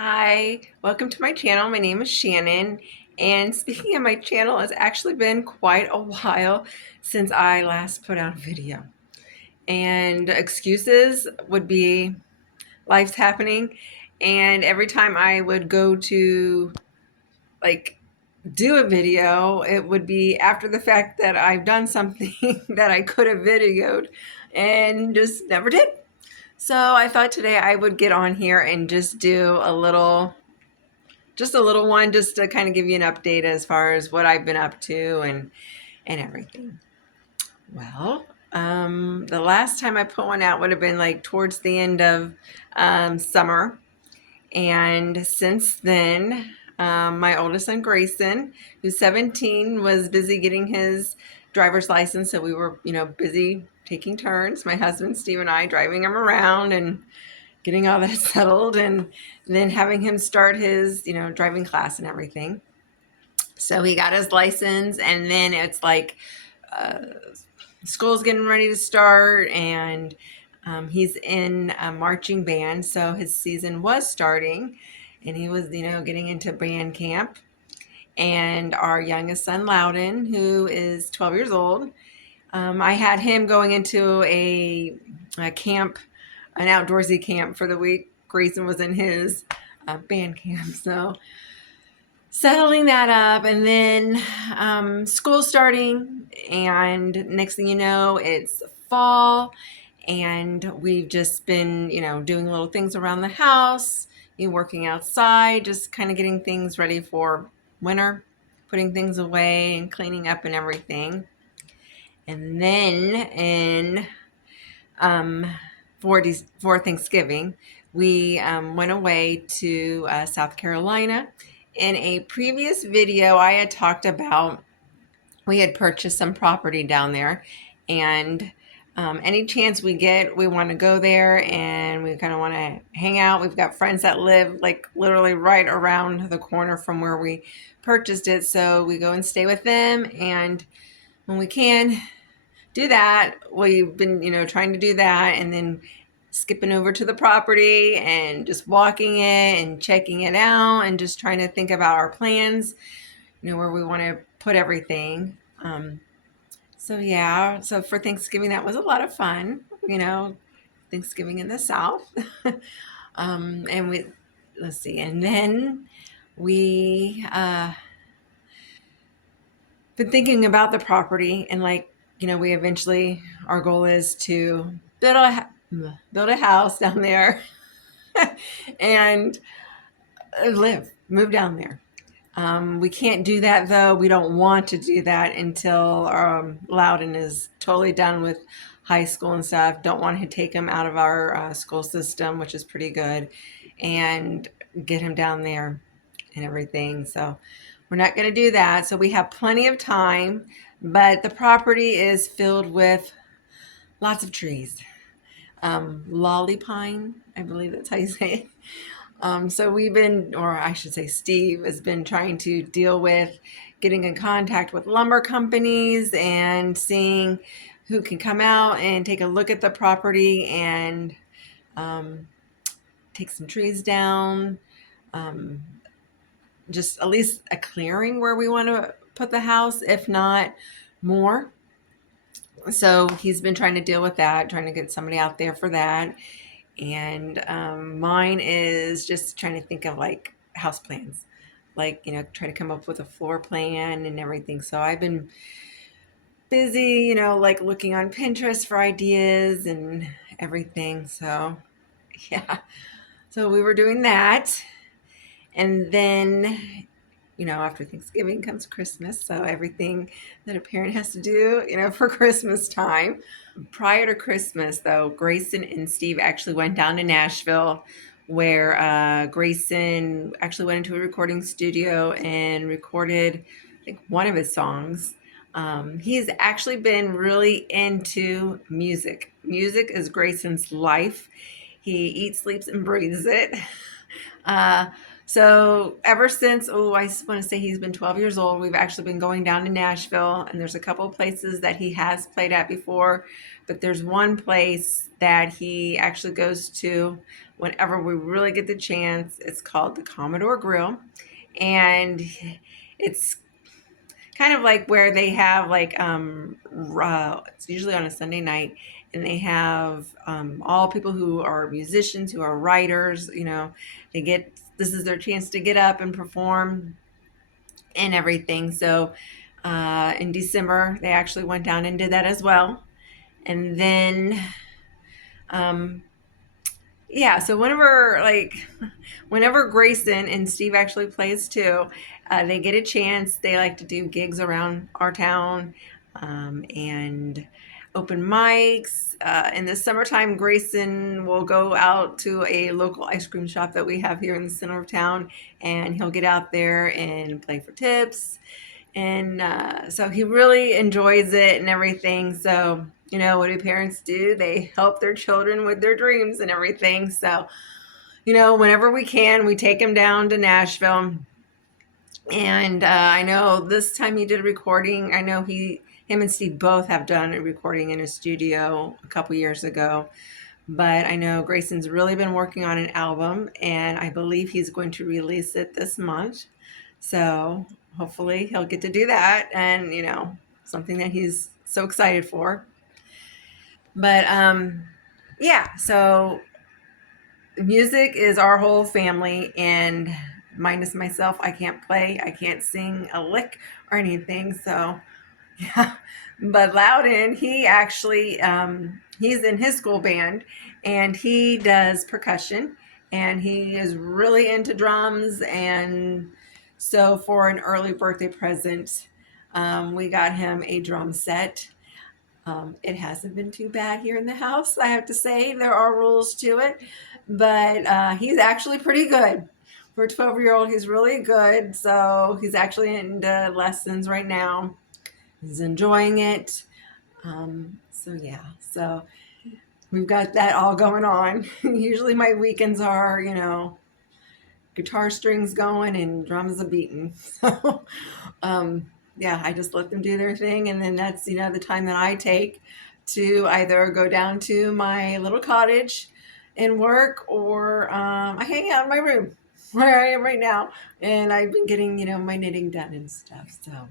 Hi, welcome to my channel. My name is Shannon, and speaking of my channel, it's actually been quite a while since I last put out a video. And excuses would be life's happening, and every time I would go to like do a video, it would be after the fact that I've done something that I could have videoed and just never did. So I thought today I would get on here and just do just a little one, just to kind of give you an update as far as what I've been up to and everything. Well, the last time I put one out would have been like towards the end of summer. And since then, my oldest son, Grayson, who's 17, was busy getting his driver's license. So we were, busy taking turns, my husband, Steve, and I driving him around and getting all that settled, and then having him start his, driving class and everything. So he got his license, and then it's like school's getting ready to start, and he's in a marching band, so his season was starting, and he was, getting into band camp. And our youngest son, Loudon, who is 12 years old, I had him going into a camp, an outdoorsy camp for the week. Grayson was in his band camp, so settling that up, and then school starting, and next thing you know, it's fall, and we've just been, doing little things around the house, working outside, just kind of getting things ready for winter, putting things away and cleaning up and everything. And then for Thanksgiving, we went away to South Carolina. In a previous video, I had talked about we had purchased some property down there, and any chance we get, we want to go there, and we kind of want to hang out. We've got friends that live like literally right around the corner from where we purchased it, so we go and stay with them, and when we can do that, we've been, trying to do that, and then skipping over to the property and just walking it and checking it out and just trying to think about our plans, where we want to put everything. So for Thanksgiving, that was a lot of fun, Thanksgiving in the South. And let's see, and then we been thinking about the property, and we eventually, our goal is to build a house down there and move down there. We can't do that, though. We don't want to do that until Loudon is totally done with high school and stuff. Don't want to take him out of our school system, which is pretty good, and get him down there and everything. So we're not going to do that. So we have plenty of time, but the property is filled with lots of trees. Lolly pine, I believe that's how you say it. So we've been, or I should say Steve has been trying to deal with getting in contact with lumber companies and seeing who can come out and take a look at the property and take some trees down, just at least a clearing where we want to put the house, if not more. So he's been trying to deal with that, trying to get somebody out there for that. And mine is just trying to think of like house plans, try to come up with a floor plan and everything. So I've been busy, looking on Pinterest for ideas and everything. So yeah, so we were doing that. And then, after Thanksgiving comes Christmas. So everything that a parent has to do, for Christmas time. Prior to Christmas, though, Grayson and Steve actually went down to Nashville, where Grayson actually went into a recording studio and recorded, I think, one of his songs. He's actually been really into music. Music is Grayson's life. He eats, sleeps, and breathes it. So ever since, I want to say he's been 12 years old, we've actually been going down to Nashville, and there's a couple of places that he has played at before, but there's one place that he actually goes to whenever we really get the chance. It's called the Commodore Grill, and it's kind of like where they have like it's usually on a Sunday night, and they have all people who are musicians, who are writers. They get this is their chance to get up and perform and everything. So in December, they actually went down and did that as well, and then um, yeah, so whenever Grayson and Steve actually plays too, they get a chance. They like to do gigs around our town, and open mics. In the summertime, Grayson will go out to a local ice cream shop that we have here in the center of town, and he'll get out there and play for tips. And so he really enjoys it and everything. So, what do parents do? They help their children with their dreams and everything. So, whenever we can, we take him down to Nashville. And I know this time he did a recording. I know him and Steve both have done a recording in a studio a couple years ago. But I know Grayson's really been working on an album, and I believe he's going to release it this month. So hopefully he'll get to do that, and something that he's so excited for. But yeah, so music is our whole family, and minus myself, I can't play, I can't sing a lick or anything. So yeah, but Loudon, he actually he's in his school band, and he does percussion, and he is really into drums. And so for an early birthday present, we got him a drum set. It hasn't been too bad here in the house, I have to say. There are rules to it, but he's actually pretty good. For a 12-year-old, he's really good. So he's actually in lessons right now. He's enjoying it. So yeah, so we've got that all going on. Usually my weekends are, guitar strings going and drums a beating. So yeah, I just let them do their thing, and then that's the time that I take to either go down to my little cottage and work, or I hang out in my room where I am right now, and I've been getting my knitting done and stuff. So,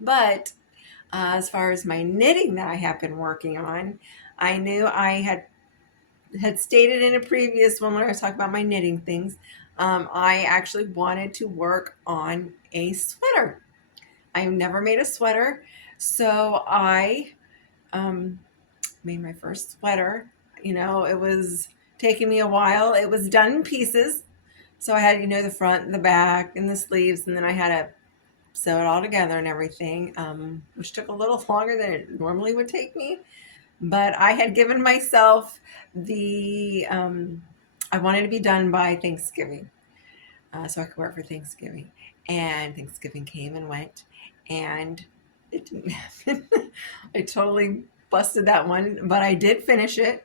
but as far as my knitting that I have been working on, I knew I had stated in a previous one when I was talking about my knitting things. I actually wanted to work on a sweater. I've never made a sweater, so I made my first sweater. It was taking me a while. It was done in pieces, so I had the front and the back and the sleeves, and then I had to sew it all together and everything, which took a little longer than it normally would take me. But I had given myself I wanted to be done by Thanksgiving, so I could work for Thanksgiving. And Thanksgiving came and went, and it didn't happen. I totally busted that one, but I did finish it.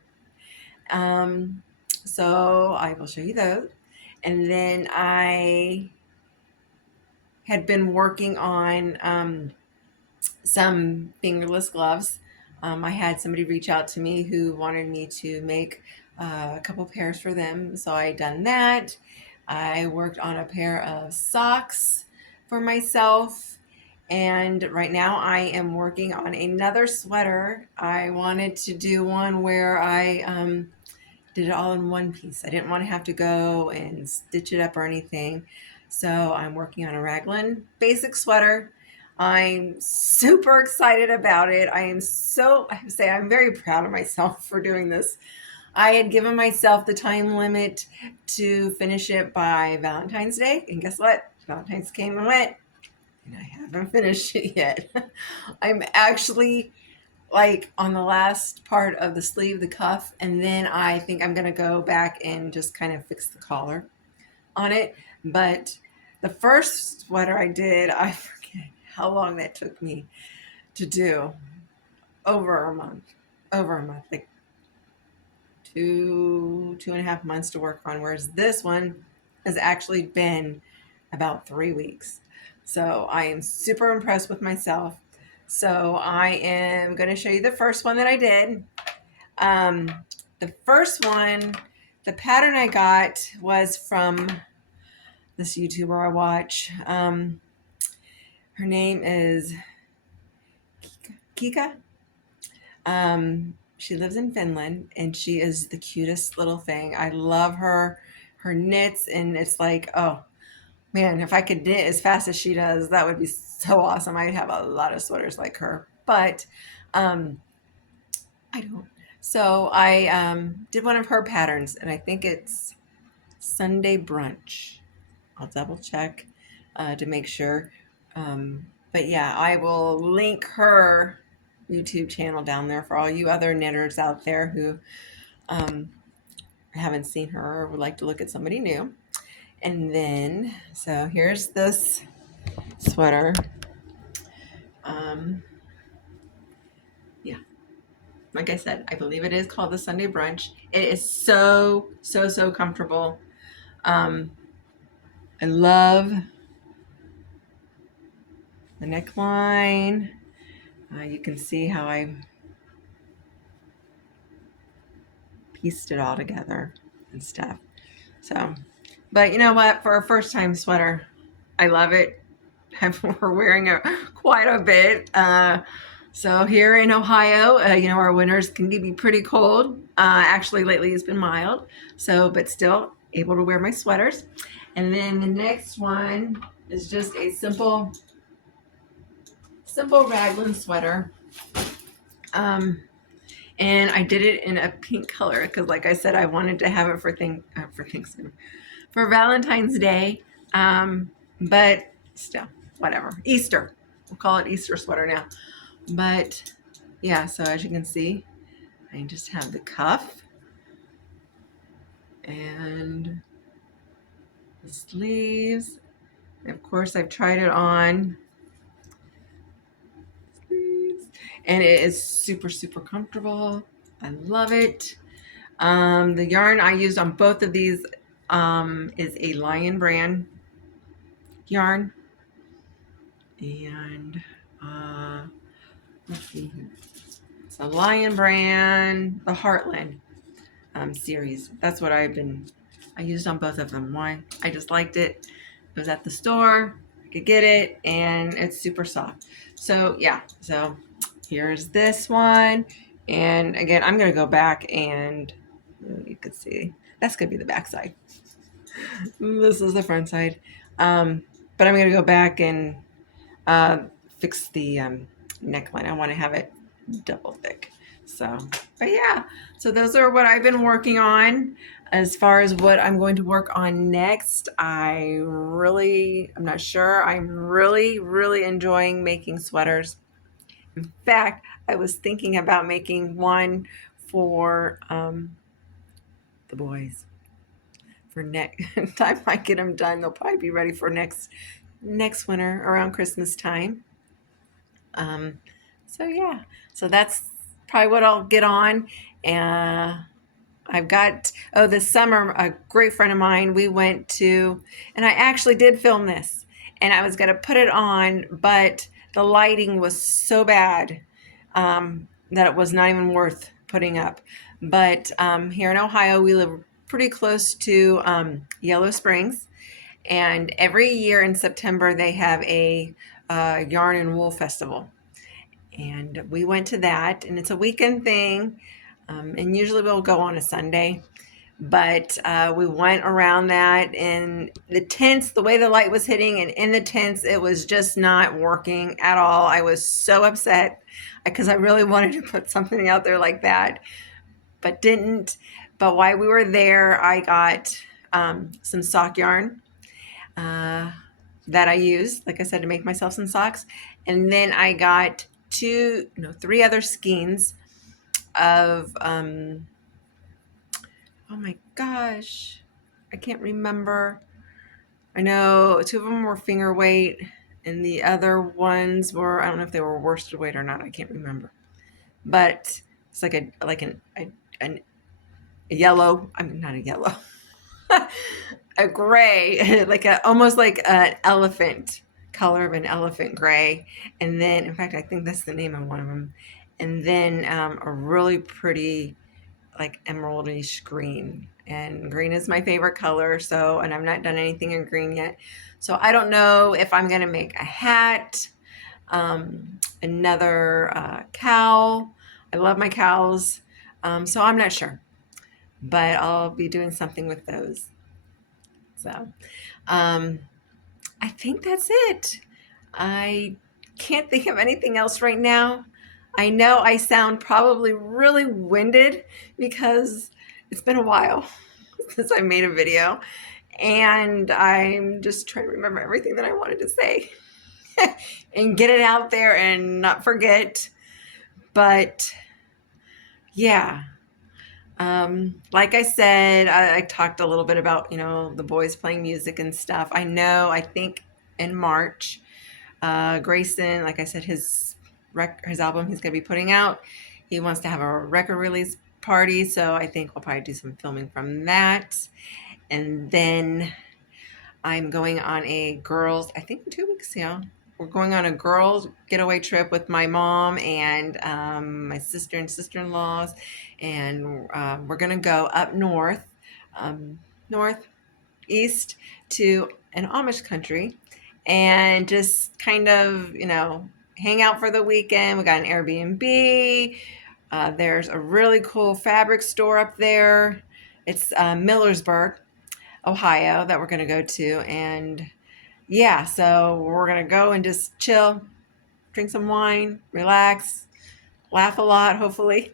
So I will show you those. And then I had been working on some fingerless gloves. I had somebody reach out to me who wanted me to make a couple pairs for them, so I done that. I worked on a pair of socks for myself, and right now I am working on another sweater. I wanted to do one where I did it all in one piece. I didn't want to have to go and stitch it up or anything. So I'm working on a Raglan basic sweater. I'm super excited about it. I have to say, I'm very proud of myself for doing this. I had given myself the time limit to finish it by Valentine's Day. And guess what? Valentine's came and went, and I haven't finished it yet. I'm actually like on the last part of the sleeve, the cuff, and then I think I'm going to go back and just kind of fix the collar on it. But the first sweater I did, I forget how long that took me to do. Over a month, like 2.5 months to work on. Whereas this one, has actually been about 3 weeks. So I am super impressed with myself. So I am going to show you the first one that I did. Um, the first one, the pattern I got was from this YouTuber I watch. Her name is Kika. She lives in Finland, and she is the cutest little thing. I love her knits, and it's like, oh man, if I could knit as fast as she does, that would be so awesome. I'd have a lot of sweaters like her, but I don't. So I did one of her patterns, and I think it's Sunday Brunch. I'll double check to make sure. But yeah, I will link her YouTube channel down there for all you other knitters out there who haven't seen her or would like to look at somebody new. And then, so here's this sweater. Yeah, like I said, I believe it is called the Sunday Brunch. It is so comfortable. I love the neckline. You can see how I pieced it all together and stuff. So, but you know what? For a first time sweater, I love it. We're wearing it quite a bit. So here in Ohio, you know, our winters can be pretty cold. Actually, lately it's been mild. So, but still able to wear my sweaters. And then the next one is just a simple Raglan sweater. And I did it in a pink color because, like I said, I wanted to have it for Thanksgiving, for Valentine's Day. But still, whatever. Easter. We'll call it Easter sweater now. But yeah, so as you can see, I just have the cuff and the sleeves. And of course, I've tried it on. And it is super comfortable. I love it. The yarn I used on both of these is a Lion brand yarn. And let's see here. It's a Lion brand, the Heartland series. That's what I used on both of them. Why? I just liked it. It was at the store. I could get it, and it's super soft. So yeah, so here's this one. And again, I'm going to go back and you can see that's going to be the back side. This is the front side. But I'm going to go back and fix the neckline. I want to have it double thick. So, but yeah, so those are what I've been working on. As far as what I'm going to work on next, I'm not sure. I'm really enjoying making sweaters. In fact, I was thinking about making one for the boys. For time I get them done, they'll probably be ready for next winter around Christmas time. So yeah, so that's probably what I'll get on. I've got, this summer, a great friend of mine, we went to, and I actually did film this, and I was going to put it on, but the lighting was so bad that it was not even worth putting up. But here in Ohio, we live pretty close to Yellow Springs, and every year in September, they have a yarn and wool festival. And we went to that, and it's a weekend thing. And usually we'll go on a Sunday, but we went around that, and the tents, the way the light was hitting, and in the tents, it was just not working at all. I was so upset because I really wanted to put something out there like that, but didn't. But while we were there, I got some sock yarn that I used, like I said, to make myself some socks. And then I got 3 other skeins of oh my gosh, I can't remember. I know 2 of them were finger weight, and the other ones were, I don't know if they were worsted weight or not. I can't remember. But it's like a yellow. I mean, not a yellow. a gray, like almost like an elephant color of an elephant gray. And then, in fact, I think that's the name of one of them. And then a really pretty like emeraldish green. And green is my favorite color. So, and I've not done anything in green yet. So I don't know if I'm going to make a hat, another cowl. I love my cowls. So I'm not sure, but I'll be doing something with those. So I think that's it. I can't think of anything else right now. I know I sound probably really winded because it's been a while since I made a video, and I'm just trying to remember everything that I wanted to say and get it out there and not forget. But yeah, like I said, I talked a little bit about, the boys playing music and stuff. I think in March, Grayson, like I said, his album he's going to be putting out, he wants to have a record release party. So I think we'll probably do some filming from that. And then I'm going on a girls, I think in 2 weeks, we're going on a girls getaway trip with my mom and my sister and sister-in-laws. And we're going to go up northeast to an Amish country and just kind of, hang out for the weekend. We got an Airbnb. There's a really cool fabric store up there. It's Millersburg, Ohio, that we're going to go to. And yeah, so we're going to go and just chill, drink some wine, relax, laugh a lot, hopefully.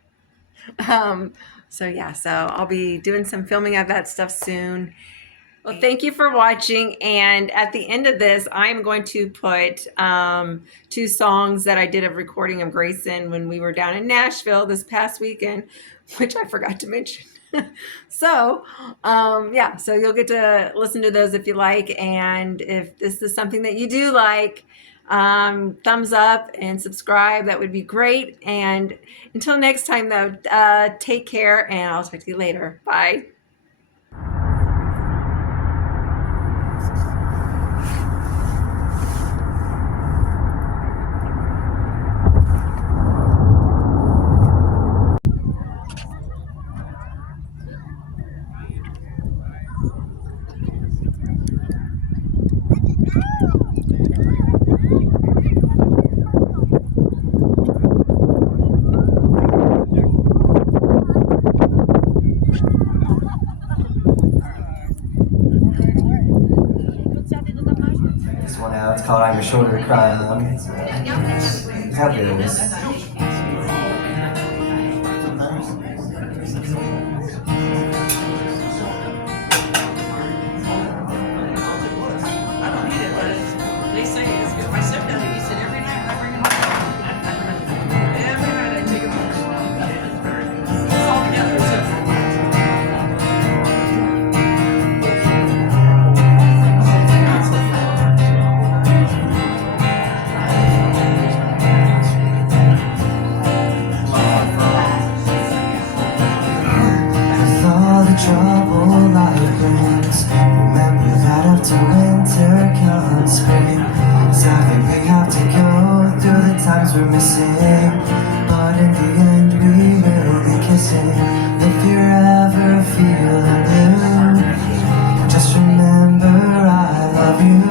So I'll be doing some filming of that stuff soon. Well, thank you for watching. And at the end of this, I'm going to put 2 songs that I did of recording of Grayson when we were down in Nashville this past weekend, which I forgot to mention. So you'll get to listen to those if you like. And if this is something that you do like, thumbs up and subscribe. That would be great. And until next time, though, take care, and I'll talk to you later. Bye. This one out, it's called I'm Your Shoulder to Cry On. It's how good it is. Trouble life brings. Remember that after winter comes spring. Sadly we have to go through the times we're missing, but in the end we will be kissing. If you're ever feeling blue, just remember I love you.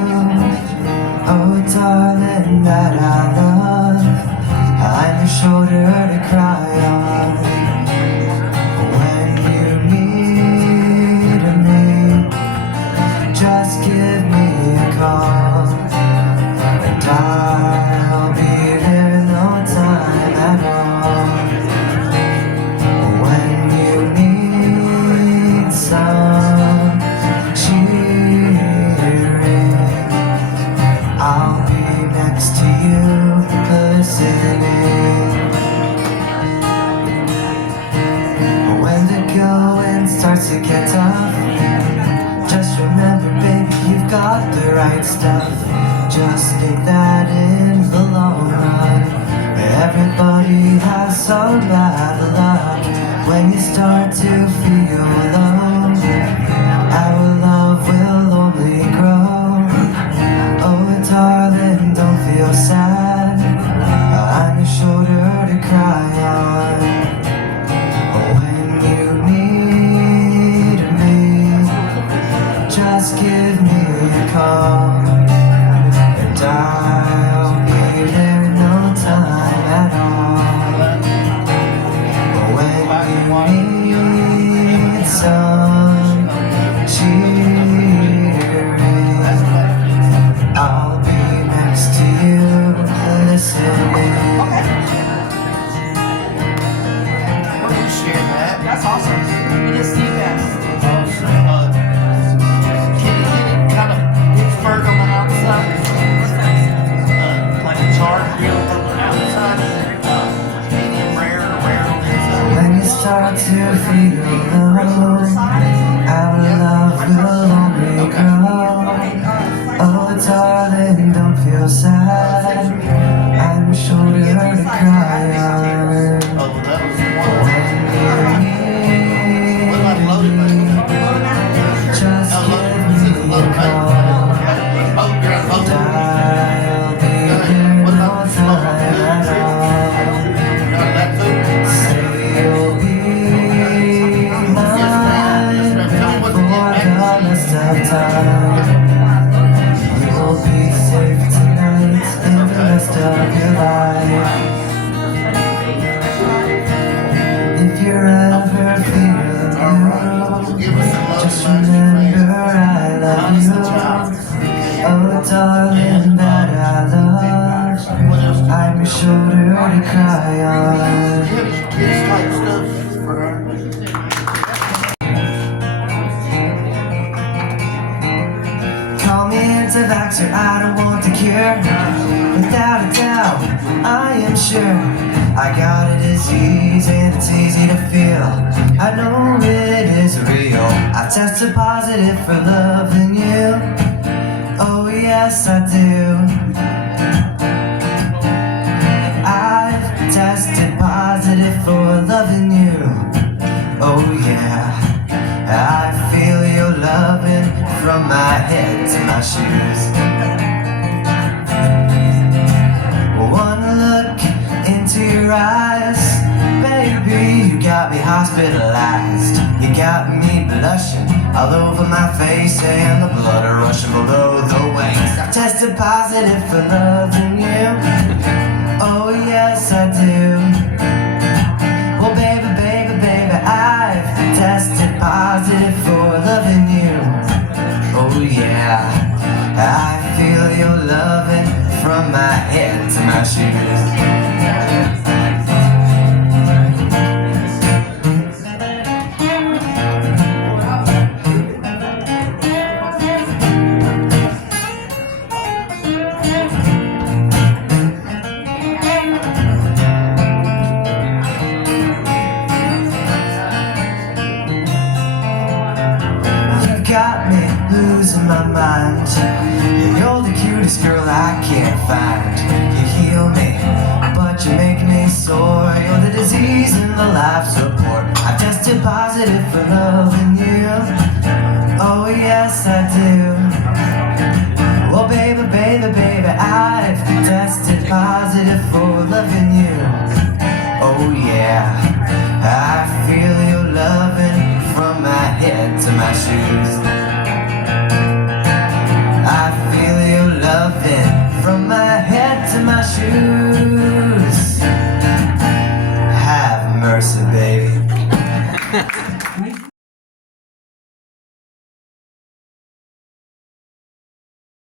Oh darling, that I love. I'm your shoulder to cry on. Just give me a call, and I'll be there no time at all. When you need some cheering, I'll be next to you listening. When the going starts to get tough, just remember, baby, you've got the right stuff. Just take that in the long run. Everybody has some bad luck. When you start to feel alone, our love will feel sad, I'm a shoulder to cry on. When you're near me, just give me a call. I'll be there no time at all. Say you'll be mine for the rest of time. You'll be safe tonight and the rest of your life. If you're ever feeling blue, just remember I love you. Oh darling that I love, I'm your shoulder to cry on. Call me anti-vaxxer, I don't want the cure. Without a doubt, I am sure I got a disease and it's easy to feel. I know it is real. I tested positive for loving you. Oh yes I do. I've tested positive for loving you. Oh yeah, I feel your loving from my head to my shoes. One look into your eyes, baby, you got me hospitalized. You got me blushing all over my face and the blood rushing below the wings. I tested positive for loving you. Oh yes I do. Well baby, baby, baby, I've tested positive for loving you. Oh yeah, I feel your loving from my head to my shoes. Got me losing my mind. You're the cutest girl I can't find. You heal me, but you make me sore. You're the disease and the life support. I tested positive for loving you. Oh yes I do.